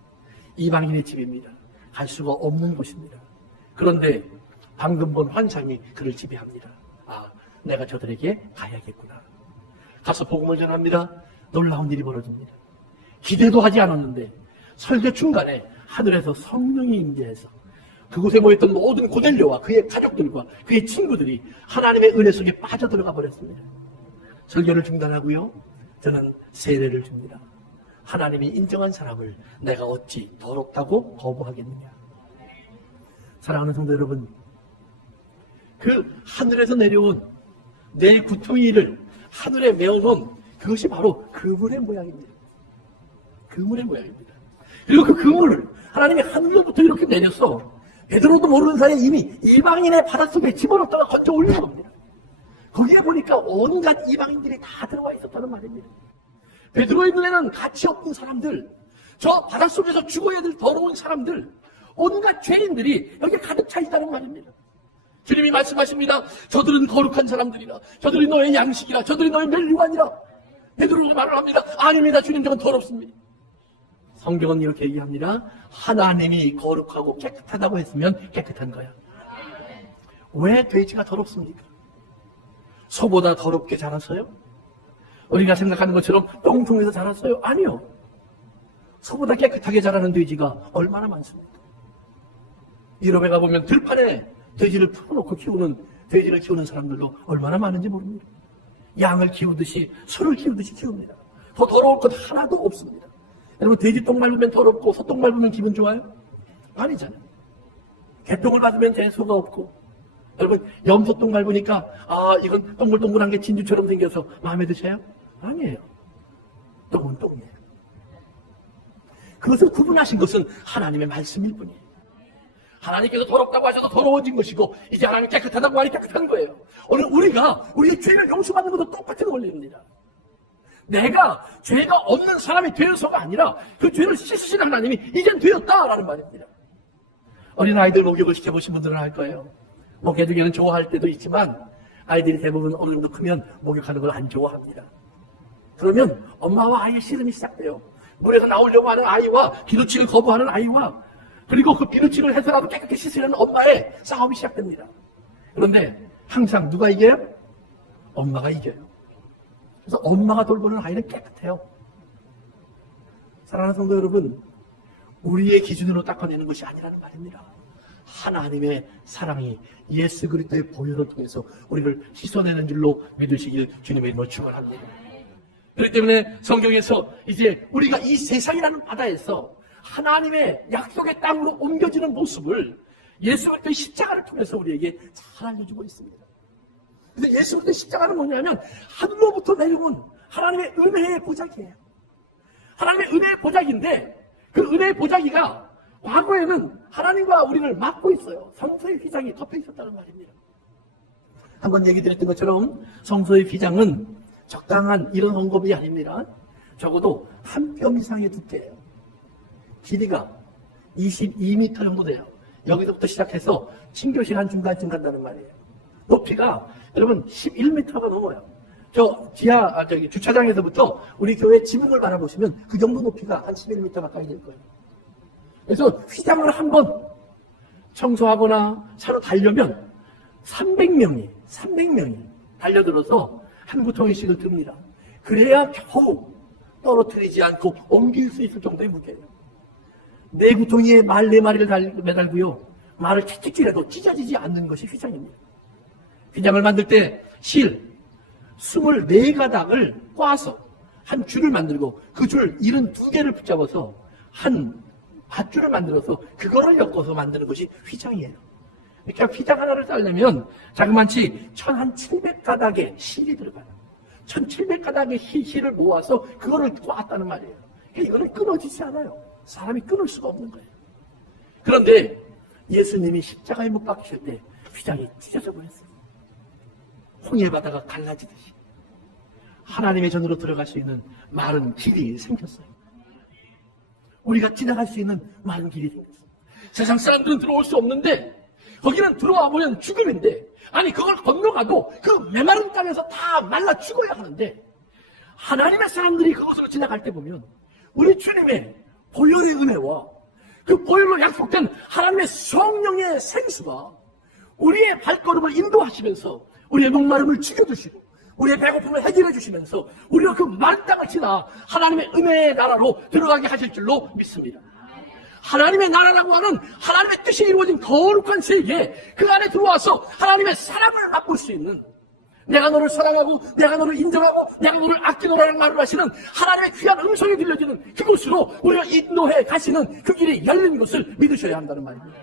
이방인의 집입니다. 갈 수가 없는 곳입니다. 그런데 방금 본 환상이 그를 지배합니다. 내가 저들에게 가야겠구나. 가서 복음을 전합니다. 놀라운 일이 벌어집니다. 기대도 하지 않았는데 설교 중간에 하늘에서 성령이 임재해서 그곳에 모였던 모든 고넬료와 그의 가족들과 그의 친구들이 하나님의 은혜 속에 빠져들어가 버렸습니다. 설교를 중단하고요. 저는 세례를 줍니다. 하나님이 인정한 사람을 내가 어찌 더럽다고 거부하겠느냐. 사랑하는 성도 여러분, 그 하늘에서 내려온 내 구덩이를 하늘에 메어놓은 그것이 바로 그물의 모양입니다. 그물의 모양입니다. 그리고 그 그물을 하나님이 하늘로부터 이렇게 내려서 베드로도 모르는 사이에 이미 이방인의 바닷속에 집어넣다가 건져 올린 겁니다. 거기에 보니까 온갖 이방인들이 다 들어와 있었다는 말입니다. 베드로의 눈에는 가치 없는 사람들, 저 바닷속에서 죽어야 될 더러운 사람들, 온갖 죄인들이 여기에 가득 차 있다는 말입니다. 주님이 말씀하십니다. 저들은 거룩한 사람들이라, 저들이 너의 양식이라, 저들이 너의 멸류관이라. 베드로가 말을 합니다. 아닙니다. 주님, 저건 더럽습니다. 성경은 이렇게 얘기합니다. 하나님이 거룩하고 깨끗하다고 했으면 깨끗한 거야. 왜 돼지가 더럽습니까? 소보다 더럽게 자랐어요? 우리가 생각하는 것처럼 똥통에서 자랐어요? 아니요. 소보다 깨끗하게 자라는 돼지가 얼마나 많습니까? 유럽에 가보면 들판에 돼지를 풀어놓고 돼지를 키우는 사람들도 얼마나 많은지 모릅니다. 양을 키우듯이, 소를 키우듯이 키웁니다. 더 더러울 것 하나도 없습니다. 여러분, 돼지 똥 밟으면 더럽고 소똥 밟으면 기분 좋아요? 아니잖아요. 개똥을 받으면 재수가 없고, 여러분, 염소똥 밟으니까 이건 동글동글한 게 진주처럼 생겨서 마음에 드세요? 아니에요. 똥은 똥이에요. 그것을 구분하신 것은 하나님의 말씀일 뿐이에요. 하나님께서 더럽다고 하셔서 더러워진 것이고, 이제 하나님 깨끗하다고 하니 깨끗한 거예요. 오늘 우리가 우리의 죄를 용서받는 것도 똑같은 원리입니다. 내가 죄가 없는 사람이 되어서가 아니라 그 죄를 씻으신 하나님이 이젠 되었다라는 말입니다. 어린아이들 목욕을 시켜보신 분들은 알 거예요. 개중에는 좋아할 때도 있지만 아이들이 대부분 어느 정도 크면 목욕하는 걸 안 좋아합니다. 그러면 엄마와 아이의 씨름이 시작돼요. 물에서 나오려고 하는 아이와 비누칠을 거부하는 아이와, 그리고 그 비누칠을 해서라도 깨끗이 씻으려는 엄마의 싸움이 시작됩니다. 그런데 항상 누가 이겨요? 엄마가 이겨요. 그래서 엄마가 돌보는 아이는 깨끗해요. 사랑하는 성도 여러분, 우리의 기준으로 닦아내는 것이 아니라는 말입니다. 하나님의 사랑이 예수 그리스도의 보혈을 통해서 우리를 씻어내는 줄로 믿으시길 주님의 이름으로 축원합니다. 그렇기 때문에 성경에서 이제 우리가 이 세상이라는 바다에서 하나님의 약속의 땅으로 옮겨지는 모습을 예수 그리스도의 십자가를 통해서 우리에게 잘 알려주고 있습니다. 근데 예수 그리스도의 십자가는 뭐냐면 하늘로부터 내려온 하나님의 은혜의 보자기예요. 하나님의 은혜의 보자기인데 그 은혜의 보자기가 과거에는 하나님과 우리를 막고 있어요. 성소의 휘장이 덮여 있었다는 말입니다. 한번 얘기 드렸던 것처럼 성소의 휘장은 적당한 이런 언급이 아닙니다. 적어도 한 뼘 이상의 두께예요. 길이가 22m 정도 돼요. 여기서부터 시작해서 친교실 한 중간쯤 간다는 말이에요. 높이가 여러분 11m가 넘어요. 저기 주차장에서부터 우리 교회 지붕을 바라보시면 그 정도 높이가 한 11m 가까이 될 거예요. 그래서 휘장을 한번 청소하거나 차로 달려면 300명이 달려들어서 한 구덩이씩을 듭니다. 그래야 겨우 떨어뜨리지 않고 옮길 수 있을 정도의 무게예요. 네 구덩이에 말 4마리를 매달고요. 말을 채찍질해도 찢어지지 않는 것이 휘장입니다. 휘장을 만들 때 실 24가닥을 꽈서 한 줄을 만들고 그 줄 72개를 붙잡아서 한 밧줄을 만들어서 그거를 엮어서 만드는 것이 휘장이에요. 이렇게 휘장 하나를 따려면 자그만치 1700가닥의 실이 들어가요. 1700가닥의 실을 모아서 그거를 꽈았다는 말이에요. 이거는 끊어지지 않아요. 사람이 끊을 수가 없는 거예요. 그런데 예수님이 십자가에 못 박히실 때 휘장이 찢어져 버렸어요. 홍해 바다가 갈라지듯이 하나님의 전으로 들어갈 수 있는 마른 길이 생겼어요. 우리가 지나갈 수 있는 마른 길이 생겼어요. 세상 사람들은 들어올 수 없는데 거기는 들어와 보면 죽음인데 아니 그걸 건너가도 그 메마른 땅에서 다 말라 죽어야 하는데 하나님의 사람들이 그곳으로 지나갈 때 보면 우리 주님의 보혈의 은혜와 그 보혈로 약속된 하나님의 성령의 생수가 우리의 발걸음을 인도하시면서 우리의 목마름을 죽여주시고 우리의 배고픔을 해결해 주시면서 우리가 그 마른 땅을 지나 하나님의 은혜의 나라로 들어가게 하실 줄로 믿습니다. 하나님의 나라라고 하는 하나님의 뜻이 이루어진 거룩한 세계 그 안에 들어와서 하나님의 사랑을 맛볼 수 있는 내가 너를 사랑하고 내가 너를 인정하고 내가 너를 아끼노라는 말을 하시는 하나님의 귀한 음성이 들려지는 그곳으로 우리가 인도해 가시는 그 길이 열린 것을 믿으셔야 한다는 말입니다.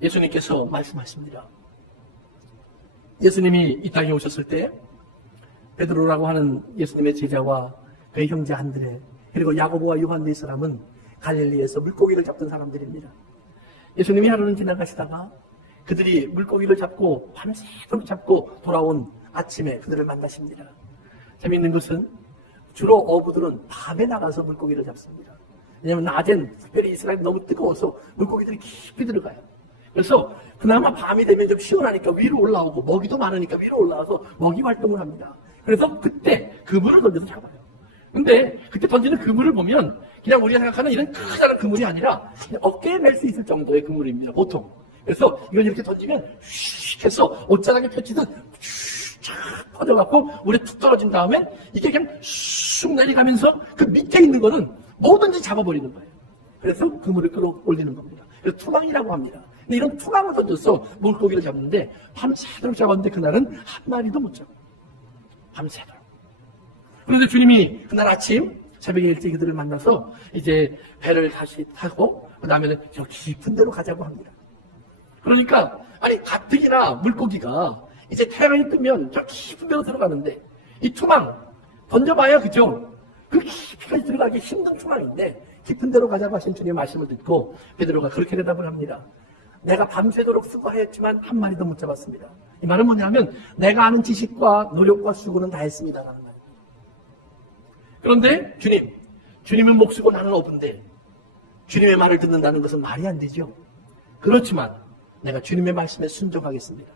예수님께서 말씀하십니다. 예수님이 이 땅에 오셨을 때 베드로라고 하는 예수님의 제자와 그의 형제 안드레 그리고 야고보와 요한 네 사람은 갈릴리에서 물고기를 잡던 사람들입니다. 예수님이 하루는 지나가시다가 그들이 물고기를 잡고 밤새도록 잡고 돌아온 아침에 그들을 만나십니다. 재미있는 것은 주로 어부들은 밤에 나가서 물고기를 잡습니다. 왜냐하면 낮엔 특별히 이스라엘이 너무 뜨거워서 물고기들이 깊이 들어가요. 그래서 그나마 밤이 되면 좀 시원하니까 위로 올라오고 먹이도 많으니까 위로 올라와서 먹이 활동을 합니다. 그래서 그때 그물을 던져서 잡아요. 근데 그때 던지는 그물을 보면 그냥 우리가 생각하는 이런 크다란 그물이 아니라 그냥 어깨에 멜 수 있을 정도의 그물입니다. 보통. 그래서 이걸 이렇게 던지면 휙 해서 옷자락에 펼치듯 쫙 퍼져갖고 물에 툭 떨어진 다음에 이게 그냥 쑥 내려가면서 그 밑에 있는 거는 뭐든지 잡아버리는 거예요. 그래서 그물을 끌어올리는 겁니다. 그래서 투망이라고 합니다. 근데 이런 투망을 던져서 물고기를 잡는데 밤새도록 잡았는데 그날은 한 마리도 못 잡아요. 밤새도록. 그런데 주님이 그날 아침 새벽에 일찍 그들을 만나서 이제 배를 다시 타고 그 다음에는 저 깊은 데로 가자고 합니다. 그러니까 아니 가뜩이나 물고기가 이제 태양이 뜨면 저 깊은 데로 들어가는데 이 투망 던져봐야 그죠? 그 깊이까지 들어가기 힘든 투망인데 깊은 데로 가자고 하신 주님의 말씀을 듣고 베드로가 그렇게 대답을 합니다. 내가 밤새도록 수고하였지만 한 마리도 못 잡았습니다. 이 말은 뭐냐면 내가 아는 지식과 노력과 수고는 다 했습니다라는 말입니다. 그런데 주님은 목수고 나는 어부인데 주님의 말을 듣는다는 것은 말이 안 되죠. 그렇지만 내가 주님의 말씀에 순종하겠습니다.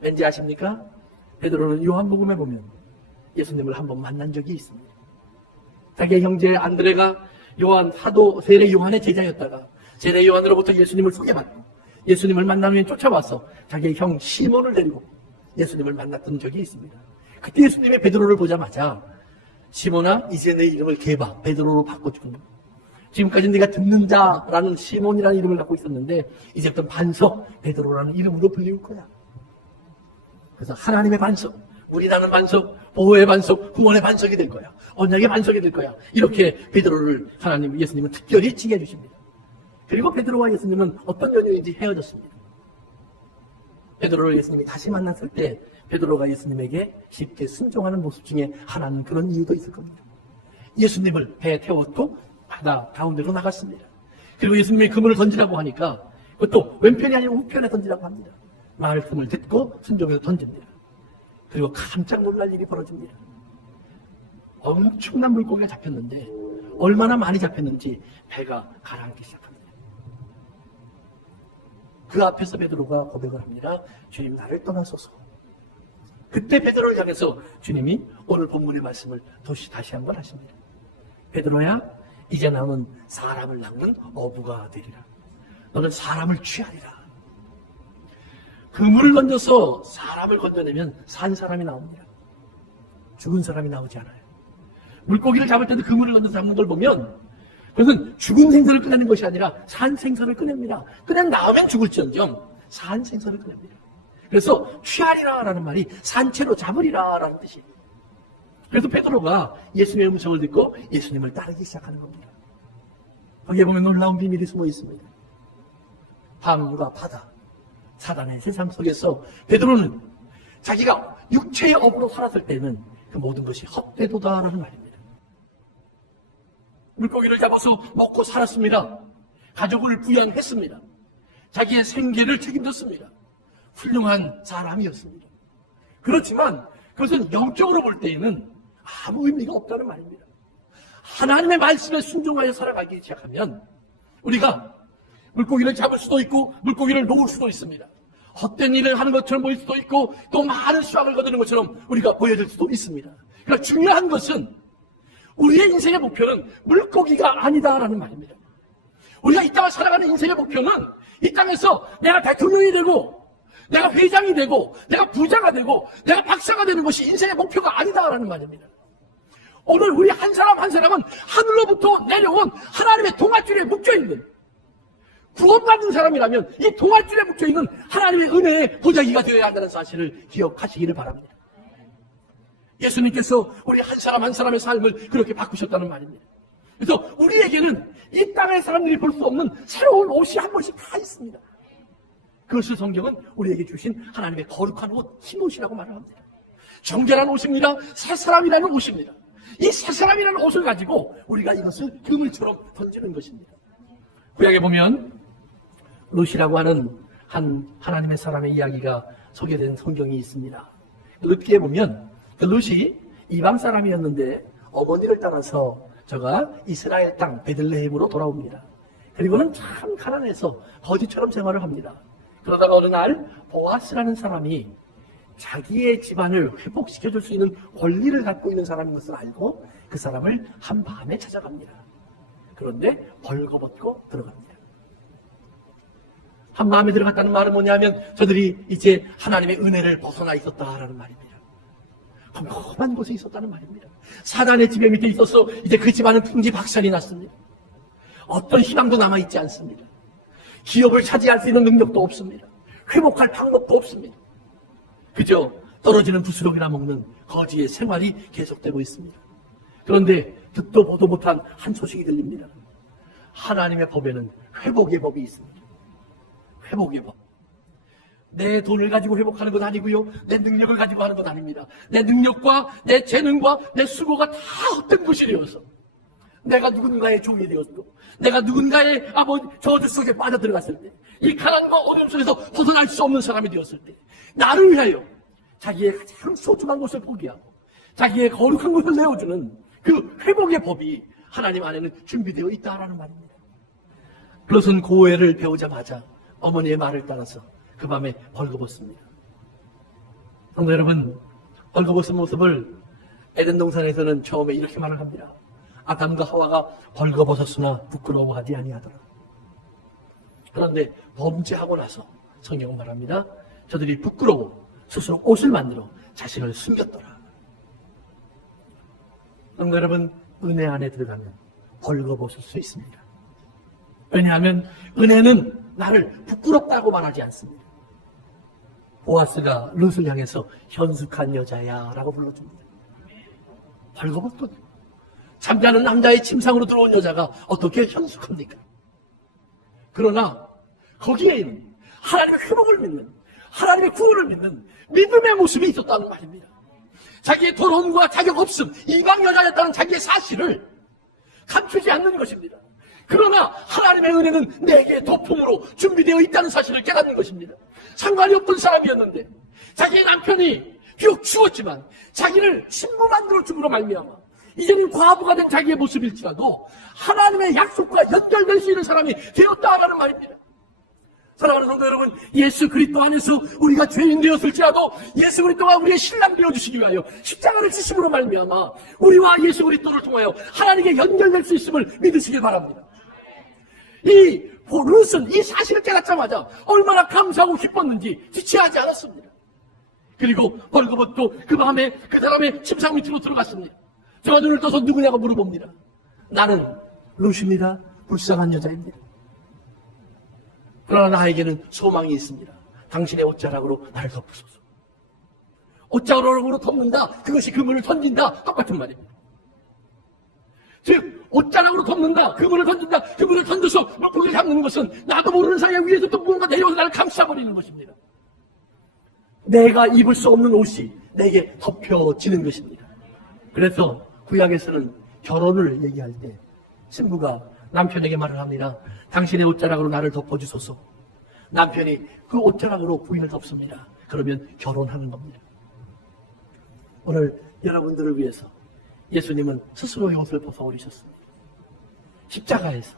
왠지 아십니까? 베드로는 요한복음에 보면 예수님을 한번 만난 적이 있습니다. 자기의 형제 안드레가 사도 세례 요한의 제자였다가 세례 요한으로부터 예수님을 소개받고 예수님을 만나면 쫓아와서 자기의 형 시몬을 데리고 예수님을 만났던 적이 있습니다. 그때 예수님이 베드로를 보자마자 시몬아 이제 내 이름을 개바 베드로로 바꿔주는 거예요. 지금까지 네가 듣는 자라는 시몬이라는 이름을 갖고 있었는데 이제부터 반석 베드로라는 이름으로 불리울 거야. 그래서 하나님의 반석, 우리라는 반석, 보호의 반석, 구원의 반석이 될 거야. 언약의 반석이 될 거야. 이렇게 베드로를 예수님은 특별히 칭해주십니다. 그리고 베드로와 예수님은 어떤 연유인지 헤어졌습니다. 베드로를 예수님이 다시 만났을 때 베드로가 예수님에게 쉽게 순종하는 모습 중에 하나는 그런 이유도 있을 겁니다. 예수님을 배에 태웠고 바다 가운데로 나갔습니다. 그리고 예수님이 그물을 던지라고 하니까 그것도 왼편이 아니라 우편에 던지라고 합니다. 말씀을 듣고 순종해서 던집니다. 그리고 깜짝 놀랄 일이 벌어집니다. 엄청난 물고기가 잡혔는데 얼마나 많이 잡혔는지 배가 가라앉기 시작합니다. 그 앞에서 베드로가 고백을 합니다. 주님, 나를 떠나소서. 그때 베드로를 향해서 주님이 오늘 본문의 말씀을 다시 한번 하십니다. 베드로야, 이제 너는 사람을 낚는 어부가 되리라. 너는 사람을 취하리라. 그물을 던져서 사람을 건져내면 산 사람이 나옵니다. 죽은 사람이 나오지 않아요. 물고기를 잡을 때도 그물을 던져서 잡는 걸 보면 그것은 죽은 생선을 꺼내는 것이 아니라 산 생선을 꺼냅니다. 꺼낸 다음엔 죽을지언정 산 생선을 꺼냅니다. 그래서 취하리라라는 말이 산채로 잡으리라라는 뜻이에요. 그래서 베드로가 예수님의 음성을 듣고 예수님을 따르기 시작하는 겁니다. 거기에 보면 놀라운 비밀이 숨어 있습니다. 밤과 바다, 사단의 세상 속에서 베드로는 자기가 육체의 업으로 살았을 때는 그 모든 것이 헛되도다라는 말입니다. 물고기를 잡아서 먹고 살았습니다. 가족을 부양했습니다. 자기의 생계를 책임졌습니다. 훌륭한 사람이었습니다. 그렇지만 그것은 영적으로 볼 때에는 아무 의미가 없다는 말입니다. 하나님의 말씀에 순종하여 살아가기 시작하면 우리가 물고기를 잡을 수도 있고 물고기를 놓을 수도 있습니다. 헛된 일을 하는 것처럼 보일 수도 있고 또 많은 수확을 거두는 것처럼 우리가 보여질 수도 있습니다. 그러나 중요한 것은 우리의 인생의 목표는 물고기가 아니다라는 말입니다. 우리가 이 땅을 살아가는 인생의 목표는 이 땅에서 내가 대통령이 되고 내가 회장이 되고 내가 부자가 되고 내가 박사가 되는 것이 인생의 목표가 아니다라는 말입니다. 오늘 우리 한 사람 한 사람은 하늘로부터 내려온 하나님의 동아줄에 묶여있는 구원받은 사람이라면 이 동아줄에 묶여있는 하나님의 은혜의 보자기가 되어야 한다는 사실을 기억하시기를 바랍니다. 예수님께서 우리 한 사람 한 사람의 삶을 그렇게 바꾸셨다는 말입니다. 그래서 우리에게는 이 땅의 사람들이 볼 수 없는 새로운 옷이 한 번씩 다 있습니다. 그것을 성경은 우리에게 주신 하나님의 거룩한 옷, 흰옷이라고 말을 합니다. 정결한 옷입니다. 새 사람이라는 옷입니다. 이 새 사람이라는 옷을 가지고 우리가 이것을 그물처럼 던지는 것입니다. 구약에 보면 룻이라고 하는 한 하나님의 사람의 이야기가 소개된 성경이 있습니다. 룻기에 보면 그 룻이 이방 사람이었는데 어머니를 따라서 저가 이스라엘 땅 베들레헴으로 돌아옵니다. 그리고는 참 가난해서 거지처럼 생활을 합니다. 그러다가 어느 날 보아스라는 사람이 자기의 집안을 회복시켜줄 수 있는 권리를 갖고 있는 사람인 것을 알고 그 사람을 한밤에 찾아갑니다. 그런데 벌거벗고 들어갑니다. 한밤에 들어갔다는 말은 뭐냐면 저들이 이제 하나님의 은혜를 벗어나 있었다라는 말입니다. 험한 곳에 있었다는 말입니다. 사단의 지배 밑에 있어서 이제 그 집안은 풍지박산이 났습니다. 어떤 희망도 남아있지 않습니다. 기업을 차지할 수 있는 능력도 없습니다. 회복할 방법도 없습니다. 그저 떨어지는 부스러기나 먹는 거지의 생활이 계속되고 있습니다. 그런데 듣도 보도 못한 한 소식이 들립니다. 하나님의 법에는 회복의 법이 있습니다. 회복의 법. 내 돈을 가지고 회복하는 것 아니고요. 내 능력을 가지고 하는 것 아닙니다. 내 능력과 내 재능과 내 수고가 다 헛된 것이 되어서 내가 누군가의 종이 되었고 내가 누군가의 저주 속에 빠져들어갔을 때 이 가난과 어려움 속에서 벗어날 수 없는 사람이 되었을 때 나를 위하여 자기의 가장 소중한 것을 포기하고 자기의 거룩한 것을 내어주는 그 회복의 법이 하나님 안에는 준비되어 있다라는 말입니다. 롯은 고해를 배우자마자 어머니의 말을 따라서 그 밤에 벌거벗습니다. 성도 여러분, 벌거벗은 모습을 에덴 동산에서는 처음에 이렇게 말을 합니다. 아담과 하와가 벌거벗었으나 부끄러워하지 아니하더라. 그런데 범죄하고 나서 성경은 말합니다. 저들이 부끄러워 스스로 옷을 만들어 자신을 숨겼더라. 성도 여러분, 은혜 안에 들어가면 벌거벗을 수 있습니다. 왜냐하면 은혜는 나를 부끄럽다고 말하지 않습니다. 보아스가 룻을 향해서 현숙한 여자야 라고 불러줍니다. 벌거벗고 잠자는 남자의 침상으로 들어온 여자가 어떻게 현숙합니까? 그러나 거기에 있는 하나님의 회복을 믿는, 하나님의 구원을 믿는 믿음의 모습이 있었다는 말입니다. 자기의 더러움과 자격 없음, 이방 여자였다는 자기의 사실을 감추지 않는 것입니다. 그러나 하나님의 은혜는 내게 도품으로 준비되어 있다는 사실을 깨닫는 것입니다. 상관이 없던 사람이었는데 자기의 남편이 비록 죽었지만 자기를 신부 만들어 줌으로 말미암아 이제는 과부가 된 자기의 모습일지라도 하나님의 약속과 연결될 수 있는 사람이 되었다라는 말입니다. 사랑하는 성도 여러분, 예수 그리스도 안에서 우리가 죄인 되었을지라도 예수 그리스도가 우리의 신랑 되어주시기 위하여 십자가를 지심으로 말미암아 우리와 예수 그리스도를 통하여 하나님께 연결될 수 있음을 믿으시길 바랍니다. 이 룻은 이 사실을 깨닫자마자 얼마나 감사하고 기뻤는지 지체하지 않았습니다. 그리고 벌거벗고 그 밤에 그 사람의 침상 밑으로 들어갔습니다. 저가 눈을 떠서 누구냐고 물어봅니다. 나는 룻입니다. 불쌍한 여자입니다. 그러나 나에게는 소망이 있습니다. 당신의 옷자락으로 나를 덮으소서. 옷자락으로 덮는다, 그것이 그물을 던진다, 똑같은 말입니다. 즉 옷자락으로 덮는다, 그물을 던진다, 그물을 던져서 물고기를 잡는 것은 나도 모르는 사이에 위에서 또 무언가 내려와서 나를 감싸버리는 것입니다. 내가 입을 수 없는 옷이 내게 덮여지는 것입니다. 그래서 구약에서는 결혼을 얘기할 때 신부가 남편에게 말을 합니다. 당신의 옷자락으로 나를 덮어주소서. 남편이 그 옷자락으로 부인을 덮습니다. 그러면 결혼하는 겁니다. 오늘 여러분들을 위해서 예수님은 스스로의 옷을 벗어버리셨습니다. 십자가에서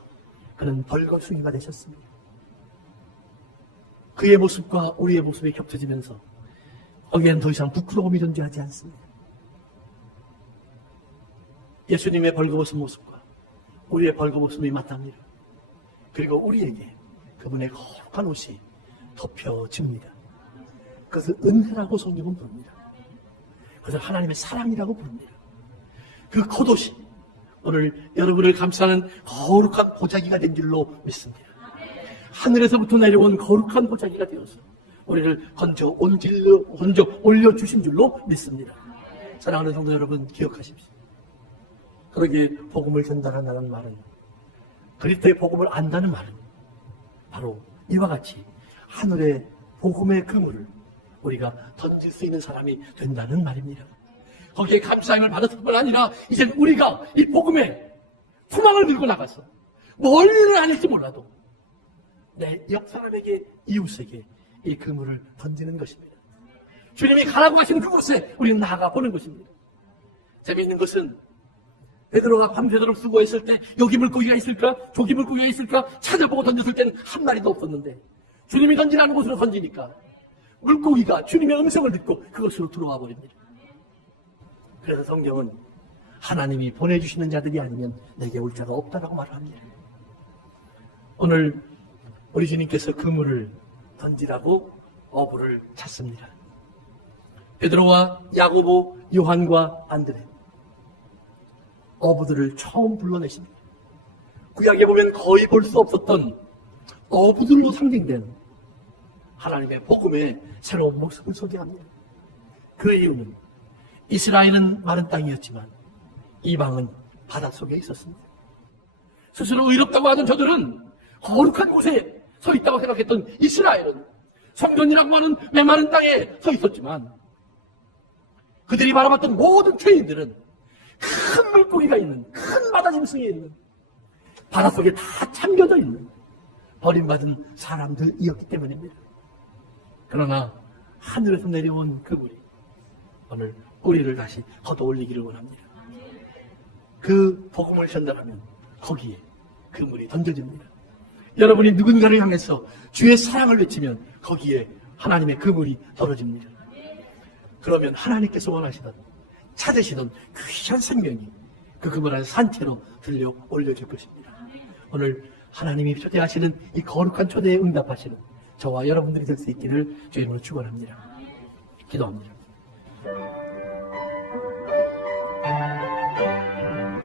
그는 벌거숭이가 되셨습니다. 그의 모습과 우리의 모습이 겹쳐지면서 거기엔 더 이상 부끄러움이 존재하지 않습니다. 예수님의 벌거벗은 모습과 우리의 벌거벗음이 맞답니다. 그리고 우리에게 그분의 거룩한 옷이 덮여집니다. 그것을 은혜라고 성경은 부릅니다. 그것을 하나님의 사랑이라고 부릅니다. 그 겉옷이 오늘 여러분을 감싸는 거룩한 보자기가 된 줄로 믿습니다. 하늘에서부터 내려온 거룩한 보자기가 되어서 우리를 건져 올려주신 줄로 믿습니다. 사랑하는 성도 여러분, 기억하십시오. 그러기에 복음을 전달한다는 말은, 그리스도의 복음을 안다는 말은 바로 이와 같이 하늘의 복음의 그물을 우리가 던질 수 있는 사람이 된다는 말입니다. 거기에 감사함을 받았을 뿐 아니라 이제 우리가 이 복음의 소망을 들고 나가서 멀리는 아닐지 몰라도 내 옆 사람에게, 이웃에게 이 그물을 던지는 것입니다. 주님이 가라고 하시는 그곳에 우리는 나아가 보는 것입니다. 재미있는 것은 베드로가 밤새도록 수고했을 때 여기 물고기가 있을까? 저기 물고기가 있을까? 찾아보고 던졌을 때는 한 마리도 없었는데 주님이 던지라는 곳으로 던지니까 물고기가 주님의 음성을 듣고 그것으로 들어와 버립니다. 그래서 성경은 하나님이 보내주시는 자들이 아니면 내게 올 자가 없다라고 말을 합니다. 오늘 우리 주님께서 그물을 던지라고 어부를 찾습니다. 베드로와 야고보, 요한과 안드레, 어부들을 처음 불러내십니다. 구약에 보면 거의 볼 수 없었던 어부들로 상징된 하나님의 복음의 새로운 모습을 소개합니다. 그 이유는 이스라엘은 마른 땅이었지만 이방은 바닷속에 있었습니다. 스스로 의롭다고 하던 저들은 거룩한 곳에 서 있다고 생각했던 이스라엘은 성전이라고 하는 메마른 땅에 서 있었지만 그들이 바라봤던 모든 죄인들은 큰 물고기가 있는, 큰 바다짐승이 있는, 바닷속에 다 잠겨져 있는 버림받은 사람들이었기 때문입니다. 그러나 하늘에서 내려온 그물이 오늘 우리를 다시 걷어올리기를 원합니다. 그 복음을 전달하면 거기에 그물이 던져집니다. 여러분이 누군가를 향해서 주의 사랑을 외치면 거기에 하나님의 그물이 떨어집니다. 그러면 하나님께서 원하시던, 찾으시던 그 귀한 생명이 그 그물 안에 산채로 들려 올려질 것입니다. 오늘 하나님이 초대하시는 이 거룩한 초대에 응답하시는 저와 여러분들이 될 수 있기를 주의 이름으로 축원합니다. 기도합니다.